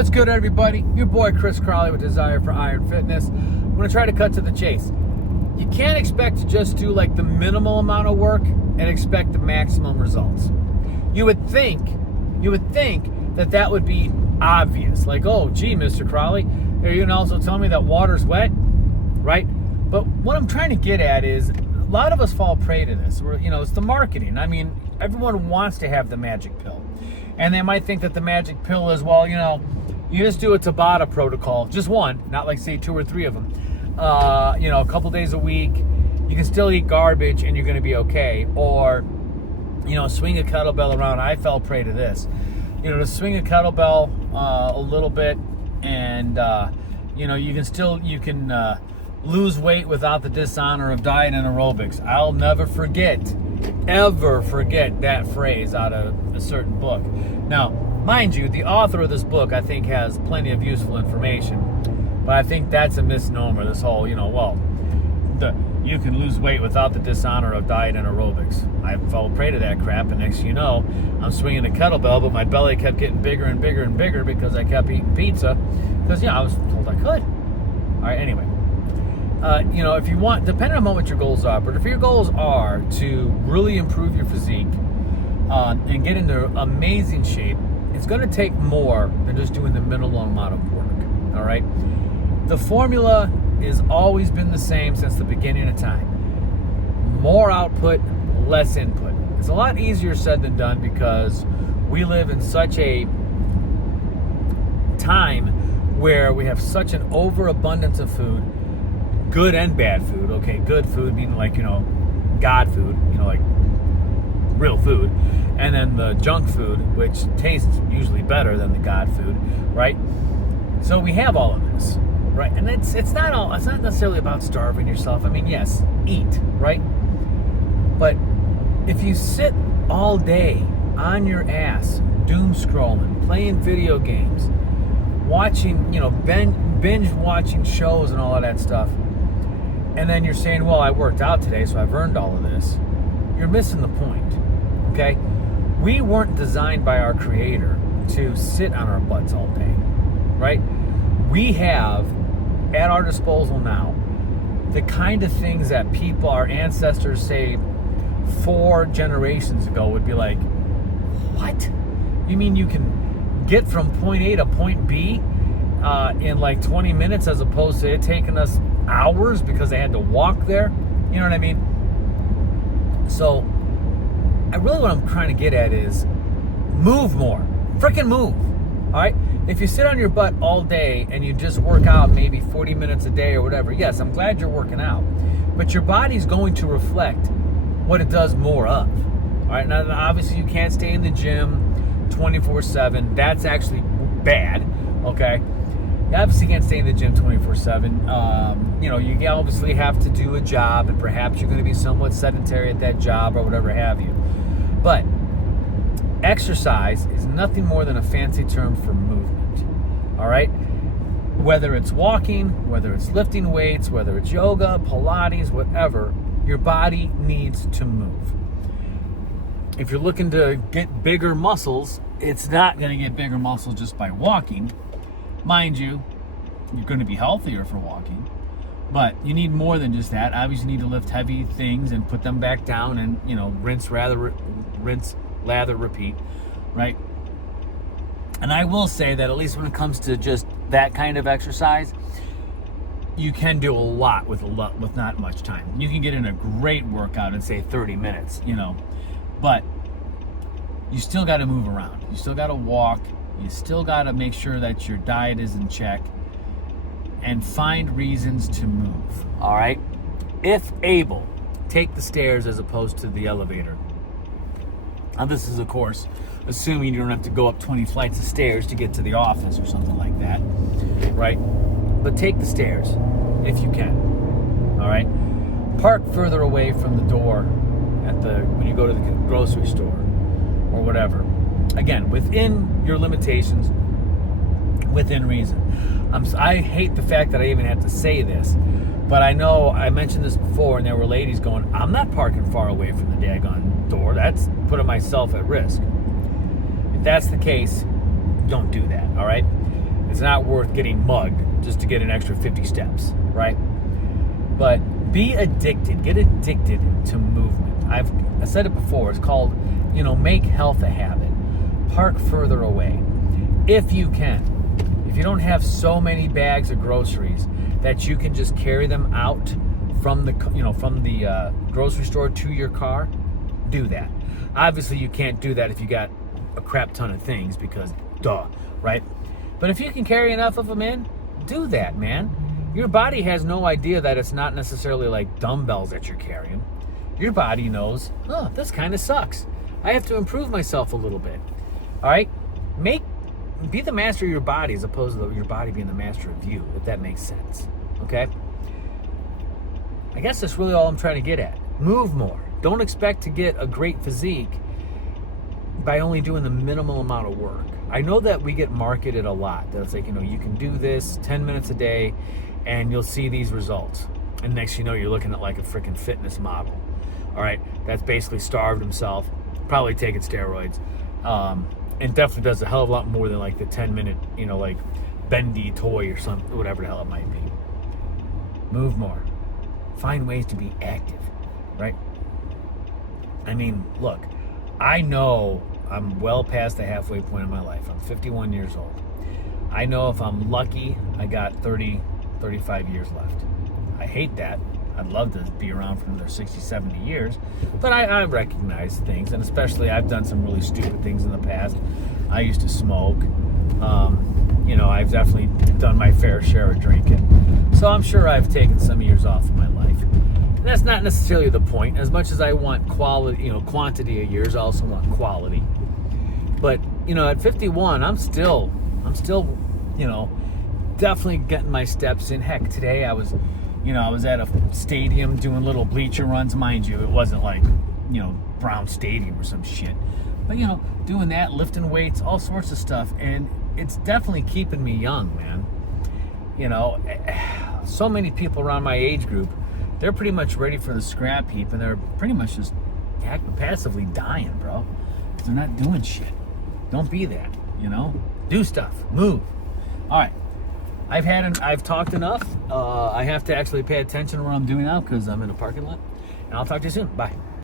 What's good, everybody? Your boy Chris Crowley with Desire for Iron Fitness. I'm going to try to cut to the chase. You can't expect to just do like the minimal amount of work and expect the maximum results. You would think that would be obvious. Like, oh, gee, Mr. Crowley, are you going to also tell me that water's wet? Right? But what I'm trying to get at is a lot of us fall prey to this. It's the marketing. I mean, everyone wants to have the magic pill. And they might think that the magic pill is, you just do a Tabata protocol, just one, not like say 2 or 3 of them. A couple days a week, you can still eat garbage and you're going to be okay. Or, swing a kettlebell around. I fell prey to this. To swing a kettlebell a little bit, and you can lose weight without the dishonor of diet and aerobics. I'll never ever forget that phrase out of a certain book. Now, mind you, the author of this book, I think, has plenty of useful information, but I think that's a misnomer, this whole, you can lose weight without the dishonor of diet and aerobics. I fell prey to that crap, and next thing you know, I'm swinging a kettlebell, but my belly kept getting bigger and bigger and bigger because I kept eating pizza, because, I was told I could. All right, anyway. If you want, depending on what your goals are, but if your goals are to really improve your physique and get into amazing shape, it's going to take more than just doing the minimal amount of work, all right? The formula has always been the same since the beginning of time. More output, less input. It's a lot easier said than done because we live in such a time where we have such an overabundance of food, good and bad food. Okay, good food meaning God food, like real food. And then the junk food, which tastes usually better than the God food, right? So we have all of this, right? And it's not necessarily about starving yourself. I mean, yes, eat, right? But if you sit all day on your ass, doom scrolling, playing video games, watching, binge watching shows and all of that stuff, and then you're saying, well, I worked out today, so I've earned all of this, you're missing the point, okay? We weren't designed by our Creator to sit on our butts all day, right? We have at our disposal now the kind of things that our ancestors, say 4 generations ago, would be like, what? You mean you can get from point A to point B in like 20 minutes as opposed to it taking us hours because they had to walk there? You know what I mean? So what I'm trying to get at is move more. Freaking move. All right? If you sit on your butt all day and you just work out maybe 40 minutes a day or whatever, yes, I'm glad you're working out. But your body's going to reflect what it does more of. All right? Now, obviously, you can't stay in the gym 24/7. That's actually bad. Okay? You obviously can't stay in the gym 24/7. You obviously have to do a job, and perhaps you're going to be somewhat sedentary at that job or whatever have you. But exercise is nothing more than a fancy term for movement. All right? Whether it's walking, whether it's lifting weights, whether it's yoga, Pilates, whatever, your body needs to move. If you're looking to get bigger muscles, it's not going to get bigger muscles just by walking. Mind you, you're going to be healthier for walking, but you need more than just that. Obviously, you need to lift heavy things and put them back down and, rinse, lather, repeat, right? And I will say that at least when it comes to just that kind of exercise, you can do a lot with not much time. You can get in a great workout in, say, 30 minutes, but you still got to move around. You still got to walk. You still got to make sure that your diet is in check and find reasons to move, all right? If able, take the stairs as opposed to the elevator. Now, this is, of course, assuming you don't have to go up 20 flights of stairs to get to the office or something like that, right? But take the stairs if you can, all right? Park further away from the door when you go to the grocery store or whatever. Again, within your limitations, within reason. I hate the fact that I even have to say this, but I know I mentioned this before, and there were ladies going, I'm not parking far away from the daggone door. That's putting myself at risk. If that's the case, don't do that, all right? it's not worth getting mugged just to get an extra 50 steps, right? But be addicted. Get addicted to movement. I said it before. It's called, make health a habit. Park further away if you can. If you don't have so many bags of groceries that you can just carry them out from the grocery store to your car, do that. Obviously, you can't do that if you got a crap ton of things because, duh, right? But if you can carry enough of them in, do that, man. Your body has no idea that it's not necessarily like dumbbells that you're carrying. Your body knows, oh, this kind of sucks. I have to improve myself a little bit. All right? Be the master of your body as opposed to your body being the master of you, if that makes sense. Okay? I guess that's really all I'm trying to get at. Move more. Don't expect to get a great physique by only doing the minimal amount of work. I know that we get marketed a lot. That it's like, you can do this 10 minutes a day and you'll see these results. And next you know, you're looking at like a freaking fitness model. All right? That's basically starved himself, probably taking steroids. And definitely does a hell of a lot more than like the 10-minute, like bendy toy or something, whatever the hell it might be. Move more. Find ways to be active, right? I mean, look, I know I'm well past the halfway point of my life. I'm 51 years old. I know if I'm lucky, I got 30, 35 years left. I hate that. I'd love to be around for another 60, 70 years. But I recognize things, and especially I've done some really stupid things in the past. I used to smoke. I've definitely done my fair share of drinking. So I'm sure I've taken some years off of my life. And that's not necessarily the point. As much as I want quality, quantity of years, I also want quality. But, at 51, I'm still, definitely getting my steps in. Heck, today I was at a stadium doing little bleacher runs. Mind you, it wasn't like, Brown Stadium or some shit. But, doing that, lifting weights, all sorts of stuff. And it's definitely keeping me young, man. So many people around my age group, they're pretty much ready for the scrap heap. And they're pretty much just passively dying, bro. They're not doing shit. Don't be that, Do stuff. Move. All right. I've talked enough. I have to actually pay attention to what I'm doing now because I'm in a parking lot. And I'll talk to you soon. Bye.